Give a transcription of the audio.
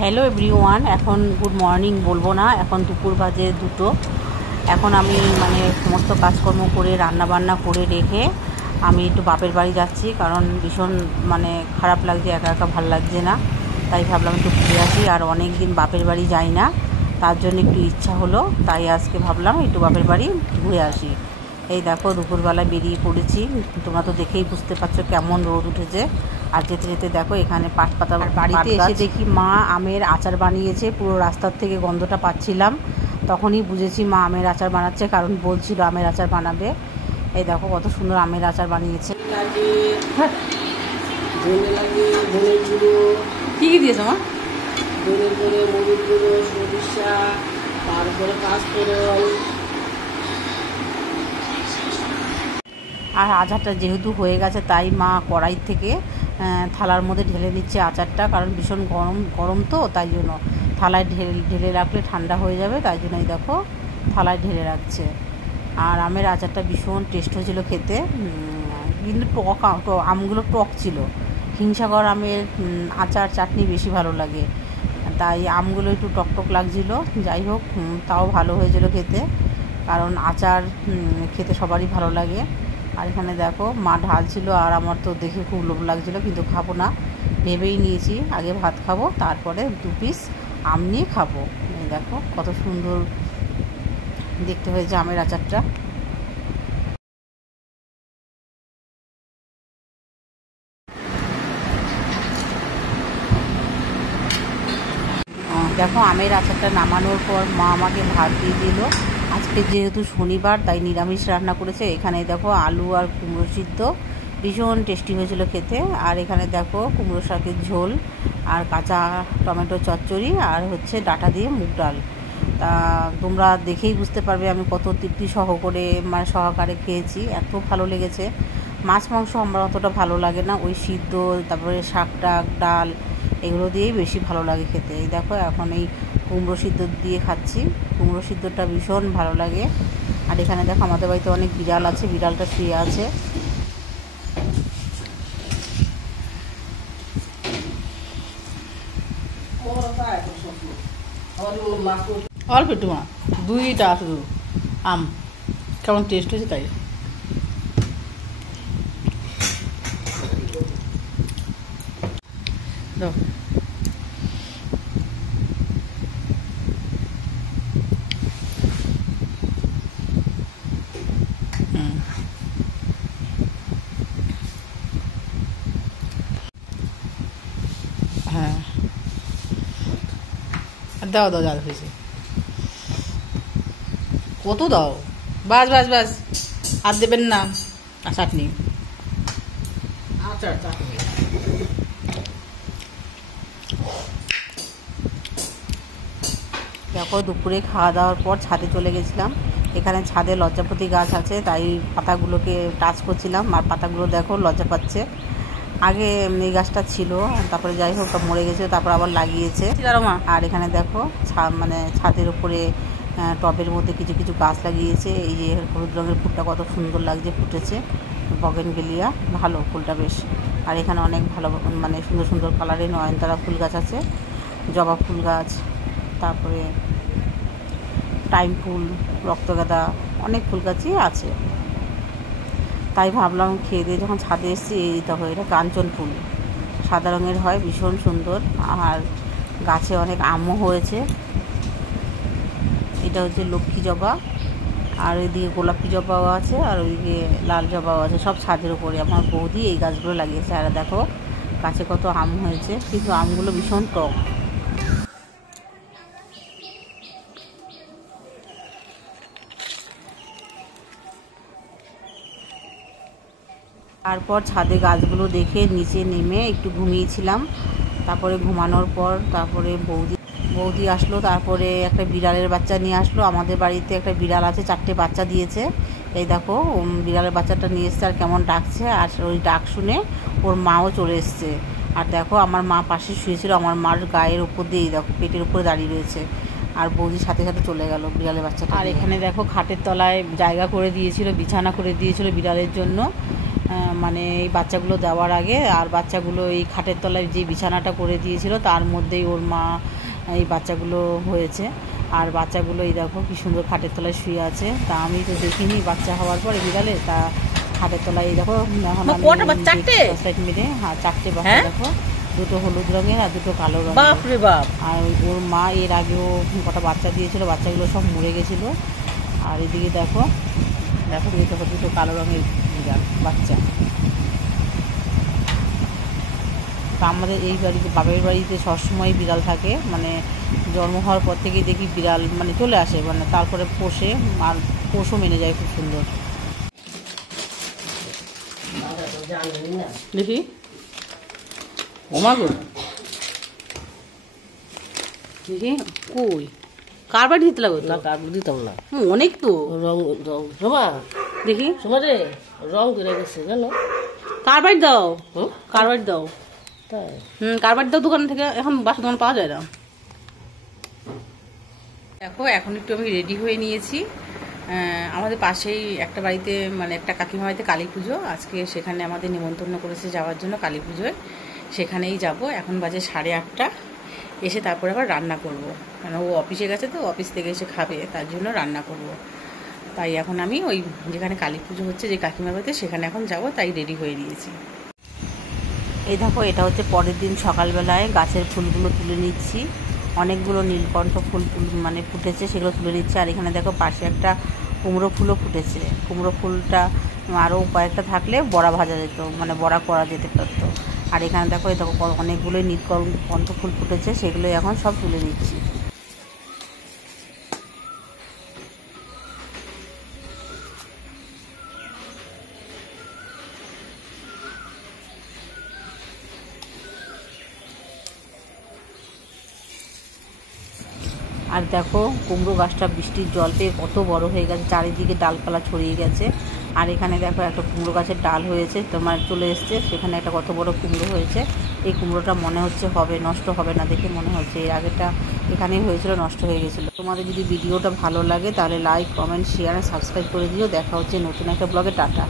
Hello everyone, এখন good morning বলবো না, এখন দুপুর বাজে 2টো। এখন আমি সমস্ত কাজকর্ম করে রান্নাবান্না করে রেখে আমি একটু বাপের বাড়ি যাচ্ছি, কারণ ভীষণ খারাপ লাগছে, একা একা ভালো লাগছে না। তাই ভাবলাম একটু ঘুরে আসি, আর অনেক দিন বাপের বাড়ি যাই না, তার জন্য একটু ইচ্ছা হলো, তাই আজকে ভাবলাম একটু বাপের বাড়ি ঘুরে আসি। এই দেখো দুপুরবেলা বেরিয়ে পড়েছি, তোমরা তো দেখেই বুঝতে পারছো কেমন রোদ উঠেছে। আর যেতে যেতে দেখো এখানে পাট পাতা, বাড়িতে এসে দেখি মা আমের আচার বানিয়েছে। পুরো রাস্তার থেকে গন্ধটা পাচ্ছিলাম, তখনই বুঝেছি মা আমের আচার বানাচ্ছে, কারণ বলছিল আমের আচার বানাবে। এই দেখো কত সুন্দর আমের আচার বানিয়েছে। কি কি দিয়েছো মা? ধনের গুঁড়ো, মরিচ গুঁড়ো, সরিষা, তারপরে পাঁচফোড়ন। আর আচারটা যেহেতু হয়ে গেছে, তাই মা কড়াই থেকে থালার মধ্যে ঢেলে নিচ্ছে আচারটা, কারণ ভীষণ গরম গরম তো, তাই জন্য থালায় ঢেলে রাখলে ঠান্ডা হয়ে যাবে, তাই জন্য এই দেখো থালায় ঢেলে রাখছে। আর আমের আচারটা ভীষণ টেস্ট হয়েছিল খেতে, কিন্তু আমগুলো টক ছিল। হিমসাগর আমের আচার চাটনি বেশি ভালো লাগে, তাই আমগুলো একটু টকটক লাগছিল। যাই হোক, তাও ভালো হয়েছিল খেতে, কারণ আচার খেতে সবারই ভালো লাগে। আর এখানে দেখো মা ঢালছিল, আর আমার তো দেখে খুব লোভ লাগছিলো, কিন্তু খাবো না, ভেবেই নিয়েছি আগে ভাত খাবো, তারপরে 2 পিস আম নিয়ে খাবো। এই দেখো কত সুন্দর দেখতে হয়েছে আমের আচারটা। দেখো আমের আচারটা নামানোর পর মা আমাকে ভাত দিয়ে দিল। আজকে যেহেতু শনিবার, তাই নিরামিষ রান্না করেছে। এখানে দেখো আলু আর কুমড়ো সিদ্ধ, ভীষণ টেস্টি হয়েছিল খেতে। আর এখানে দেখো কুমড়ো শাকের ঝোল, আর কাঁচা টমেটো চচ্চড়ি, আর হচ্ছে ডাঁটা দিয়ে মুগ ডাল। তা তোমরা দেখেই বুঝতে পারবে আমি কত তৃপ্তি সহকারে খেয়েছি, এত ভালো লেগেছে। মাছ মাংস আমার অতটা ভালো লাগে না, ওই সিদ্ধ, তারপরে শাক টাক ডাল, এগুলো দিয়েই বেশি ভালো লাগে খেতে। এই দেখো এখন এই কুমড়ো সিদ্ধ দিয়ে খাচ্ছি, কুমড়ো সিদ্ধটা ভীষণ ভালো লাগে। আর এখানে দেখো আমাদের বাড়িতে অনেক বিড়াল আছে, বিড়ালটা শুয়ে আছে। অল্প একটু মা, 2টা শুধু আম, কেমন টেস্ট হয়েছে তাই। হ্যাঁ, দাও দাও, যা হয়েছে কত দাও, বাস বাস বাস, আর দেবেন না। চাটনি, আচার চাটনি। দেখো দুপুরে খাওয়া দাওয়ার পর ছাদে চলে গেছিলাম। এখানে ছাদে লজ্জাপতি গাছ আছে, তাই পাতাগুলোকে টাচ করছিলাম, আর পাতাগুলো দেখো লজ্জা পাচ্ছে। আগে এই গাছটা ছিল, তারপরে যাই হোক মরে গেছে, তারপর আবার লাগিয়েছে। আর এখানে দেখো ছাদের উপরে টবের মধ্যে কিছু কিছু গাছ লাগিয়েছে। এই যে হলুদ রঙের ফুলটা কত সুন্দর লাগছে, ফুটেছে বগেনভেলিয়া, ভালো ফুলটা বেশ। আর এখানে অনেক ভালো সুন্দর সুন্দর কালারের নয়নতারা ফুল গাছ আছে, জবা ফুল গাছ, তারপরে টাইম ফুল, রক্তগাঁদা, অনেক ফুল গাছই আছে। তাই ভাবলাম খেয়ে দিয়ে যখন ছাদে এসেছি, এই দেখো এটা কাঞ্চন ফুল, সাদা রঙের হয়, ভীষণ সুন্দর। আর গাছে অনেক আমও হয়েছে। এটা হচ্ছে লক্ষ্মী জবা, আর ওইদিকে গোলাপি জবাও আছে, আর ওইদিকে লাল জবাও আছে, সব ছাদের উপরে আমার বৌদি এই গাছগুলো লাগিয়েছে। আর দেখো গাছে কত আম হয়েছে, কিন্তু আমগুলো ভীষণ টক। তারপর ছাদে গাছগুলো দেখে নিচে নেমে একটু ঘুমিয়েছিলাম। তারপরে ঘুমানোর পর তারপরে বৌদি আসলো, তারপরে একটা বিড়ালের বাচ্চা নিয়ে আসলো। আমাদের বাড়িতে একটা বিড়াল আছে, 4টে বাচ্চা দিয়েছে। এই দেখো বিড়ালের বাচ্চাটা নিয়ে এসছে, আর কেমন ডাকছে, আর ওই ডাক শুনে ওর মাও চলে এসছে। আর দেখো আমার মা পাশে শুয়েছিল, আমার মার গায়ের উপর দিয়ে দেখো পেটের উপরে দাঁড়িয়ে রয়েছে, আর বৌদির সাথে সাথে চলে গেল বিড়ালের বাচ্চাটা। আর এখানে দেখো খাটের তলায় জায়গা করে দিয়েছিল, বিছানা করে দিয়েছিল বিড়ালের জন্য। মানে এই বাচ্চাগুলো দেওয়ার আগে। আর বাচ্চাগুলো এই খাটের তলায় যে বিছানাটা করে দিয়েছিল তার মধ্যেই ওর মা এই বাচ্চাগুলো হয়েছে। আর বাচ্চাগুলো এই দেখো কী সুন্দর খাটের তলায় শুয়ে আছে। তা আমি তো দেখিনি বাচ্চা হওয়ার পরে বিড়ালে, তা খাটের তলায় এই দেখো এখন মিলে। হ্যাঁ, 4টে বাচ্চা দেখো, 2টো হলুদ রঙের আর 2টো কালো রঙের। আর ওর মা এর আগেও কটা বাচ্চা দিয়েছিল, বাচ্চাগুলো সব মরে গেছিলো। আর এদিকে দেখো দেখো 2টো কালো রঙের বিড়াল বাচ্চা। তা আমাদের এই বাড়িতে, বাপের বাড়িতে সবসময় বিড়াল থাকে, মানে জন্ম হওয়ার পর থেকেই দেখি বিড়াল মানে চলে আসে, মানে তারপরে পোষে আর পোষও মেনে যায় খুব সুন্দর। দেখি ওমাগো দেখি কই কার বাড়ি দিতে লাগো? না কার দিতাম না, অনেক তো রং রং সোমা দেখি সোমা রে রং করে গেছে জানো। কার বাড়ি দাও, কার বাড়ি দাও? তাই কার বাড়ি দাও দোকান থেকে, এখন বাসা দোকান পাওয়া যায় না। দেখো এখন একটু আমি রেডি হয়ে নিয়েছি। আমাদের পাশেই একটা বাড়িতে, মানে একটা কাকিমা বাড়িতে কালী পুজো আজকে, সেখানে আমাদের নিমন্ত্রণ করেছে যাওয়ার জন্য কালী পুজোয়, সেখানেই যাব। এখন বাজে 8:30, এসে তারপরে আবার রান্না করব, কারণ ও অফিসে গেছে তো, অফিস থেকে এসে খাবে, তার জন্য রান্না করব। তাই এখন আমি ওই যেখানে কালী পুজো হচ্ছে যে কাকিমার বাড়িতে, সেখানে এখন যাব, তাই রেডি হয়ে নিয়েছি। এই দেখো এটা হচ্ছে পরের দিন সকালবেলায় গাছের ফুলগুলো তুলে নিচ্ছি। অনেকগুলো নীলকণ্ঠ ফুল মানে ফুটেছে, সেগুলো তুলে নিচ্ছে। আর এখানে দেখো পাশে একটা কুমড়ো ফুলও ফুটেছে। কুমড়ো ফুলটা আরও কয়েকটা থাকলে বড়া ভাজা যেত, মানে বড়া করা যেতে পারতো। আর এখানে দেখো এই দেখো অনেকগুলোই নীলকণ্ঠ ফুল ফুটেছে, সেগুলো এখন সব তুলে নিচ্ছি। আর দেখো কুমড়ো গাছটা বৃষ্টির জল পেয়ে কত বড় হয়ে গেছে, চারিদিকে ডালপালা ছড়িয়ে গেছে। আর এখানে দেখো একটা কুমড়ো গাছের ডাল হয়েছে, তোমার চলে এসছে, সেখানে একটা কত বড় কুমড়ো হয়েছে। এই কুমড়োটা মনে হচ্ছে হবে, নষ্ট হবে না দেখে মনে হচ্ছে, এর আগেটা এখানেই হয়েছিল, নষ্ট হয়ে গেছিলো। তোমাদের যদি ভিডিওটা ভালো লাগে তাহলে লাইক, কমেন্ট, শেয়ার আর সাবস্ক্রাইব করে দিও। দেখা হচ্ছে নতুন একটা ব্লগে। টাটা।